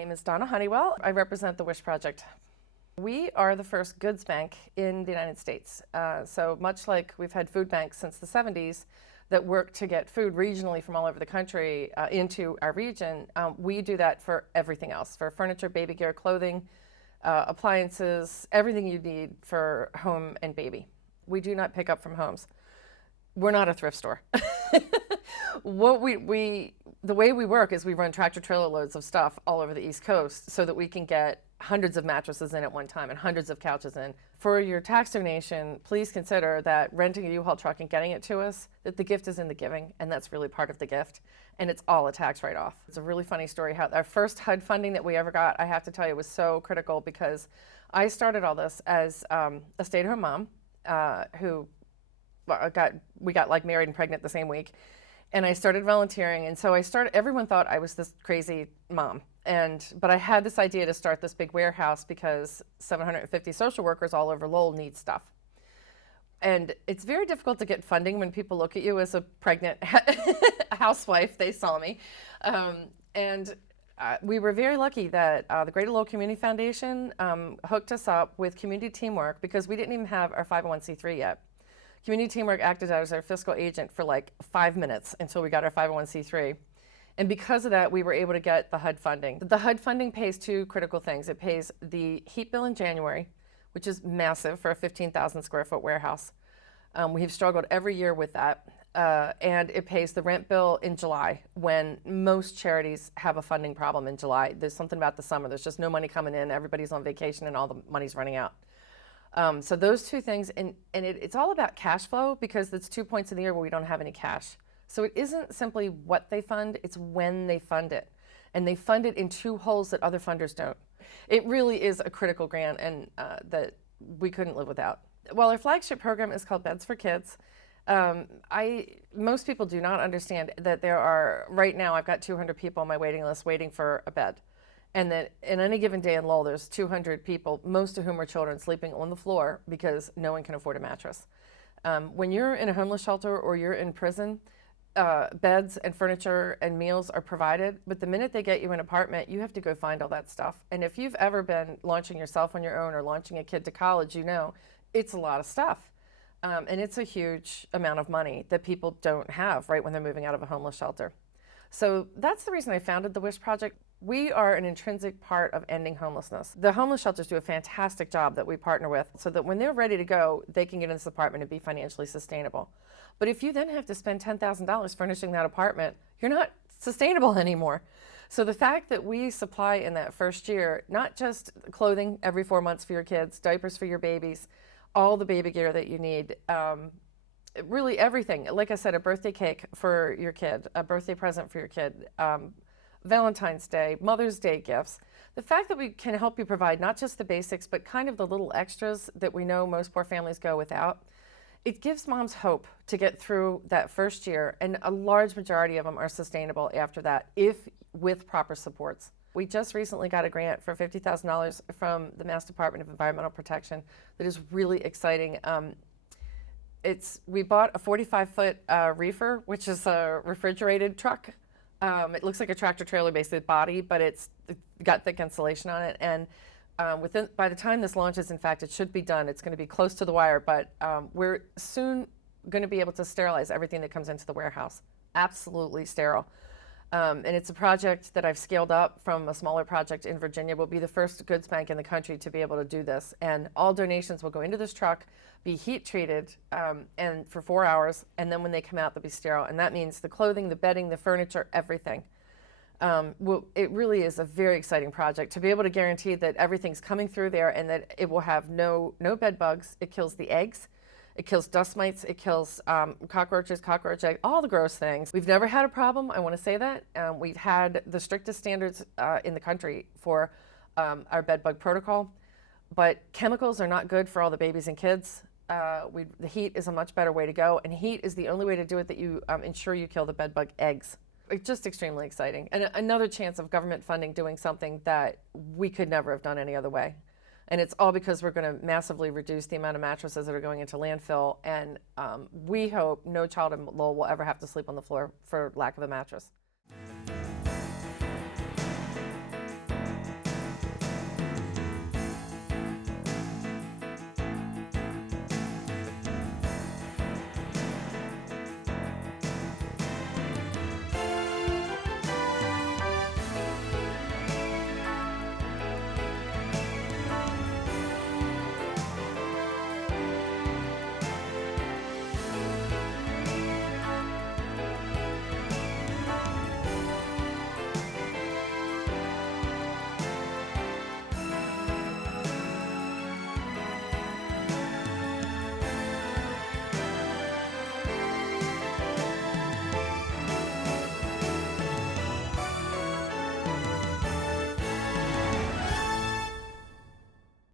name is Donna Honeywell. I represent the Wish Project. We are the first goods bank in the United States. So much like we've had food banks since the 70s that work to get food regionally from all over the country into our region, we do that for everything else, for furniture, baby gear, clothing, appliances, everything you need for home and baby. We do not pick up from homes. We're not a thrift store. The way we work is we run tractor trailer loads of stuff all over the East Coast so that we can get hundreds of mattresses in at one time and hundreds of couches in. For your tax donation, please consider that renting a U-Haul truck and getting it to us, that the gift is in the giving, and that's really part of the gift, and it's all a tax write-off. It's a really funny story how our first HUD funding that we ever got, I have to tell you, was so critical because I started all this as a stay-at-home mom who we got like married and pregnant the same week. And I started volunteering, and so everyone thought I was this crazy mom. But I had this idea to start this big warehouse because 750 social workers all over Lowell need stuff. And it's very difficult to get funding when people look at you as a pregnant housewife. They saw me. We were very lucky that the Greater Lowell Community Foundation hooked us up with community teamwork because we didn't even have our 501c3 yet. Community Teamwork acted as our fiscal agent for like 5 minutes until we got our 501c3. And because of that, we were able to get the HUD funding. The HUD funding pays two critical things. It pays the heat bill in January, which is massive for a 15,000 square foot warehouse. We have struggled every year with that. And it pays the rent bill in July when most charities have a funding problem in July. There's something about the summer. There's just no money coming in. Everybody's on vacation and all the money's running out. So those two things, and it's all about cash flow because it's 2 points in the year where we don't have any cash. So it isn't simply what they fund, it's when they fund it. And they fund it in two holes that other funders don't. It really is a critical grant and that we couldn't live without. Well, our flagship program is called Beds for Kids. Most people do not understand that right now I've got 200 people on my waiting list waiting for a bed. And that in any given day in Lowell, there's 200 people, most of whom are children, sleeping on the floor because no one can afford a mattress. When you're in a homeless shelter or you're in prison, beds and furniture and meals are provided, but the minute they get you an apartment, you have to go find all that stuff. And if you've ever been launching yourself on your own or launching a kid to college, you know it's a lot of stuff. And it's a huge amount of money that people don't have right when they're moving out of a homeless shelter. So that's the reason I founded the Wish Project. We are an intrinsic part of ending homelessness. The homeless shelters do a fantastic job that we partner with so that when they're ready to go, they can get in this apartment and be financially sustainable. But if you then have to spend $10,000 furnishing that apartment, you're not sustainable anymore. So the fact that we supply in that first year, not just clothing every 4 months for your kids, diapers for your babies, all the baby gear that you need, really everything. Like I said, a birthday cake for your kid, a birthday present for your kid, Valentine's Day, Mother's Day gifts. The fact that we can help you provide not just the basics, but kind of the little extras that we know most poor families go without, it gives moms hope to get through that first year, and a large majority of them are sustainable after that, with proper supports. We just recently got a grant for $50,000 from the Mass Department of Environmental Protection that is really exciting. We bought a 45-foot reefer, which is a refrigerated truck. It looks like a tractor trailer basically body, but it's got thick insulation on it. And by the time this launches, in fact, it should be done. It's going to be close to the wire, but we're soon going to be able to sterilize everything that comes into the warehouse. Absolutely sterile. And it's a project that I've scaled up from a smaller project in Virginia. We'll be the first goods bank in the country to be able to do this. And all donations will go into this truck, be heat treated and for 4 hours, and then when they come out, they'll be sterile. And that means the clothing, the bedding, the furniture, everything. It really is a very exciting project to be able to guarantee that everything's coming through there and that it will have no bed bugs. It kills the eggs. It kills dust mites, it kills cockroaches, cockroach eggs, all the gross things. We've never had a problem, I want to say that. We've had the strictest standards in the country for our bed bug protocol, but chemicals are not good for all the babies and kids. The heat is a much better way to go, and heat is the only way to do it that you ensure you kill the bed bug eggs. It's just extremely exciting. And another chance of government funding doing something that we could never have done any other way. And it's all because we're going to massively reduce the amount of mattresses that are going into landfill. And we hope no child in Lowell will ever have to sleep on the floor for lack of a mattress.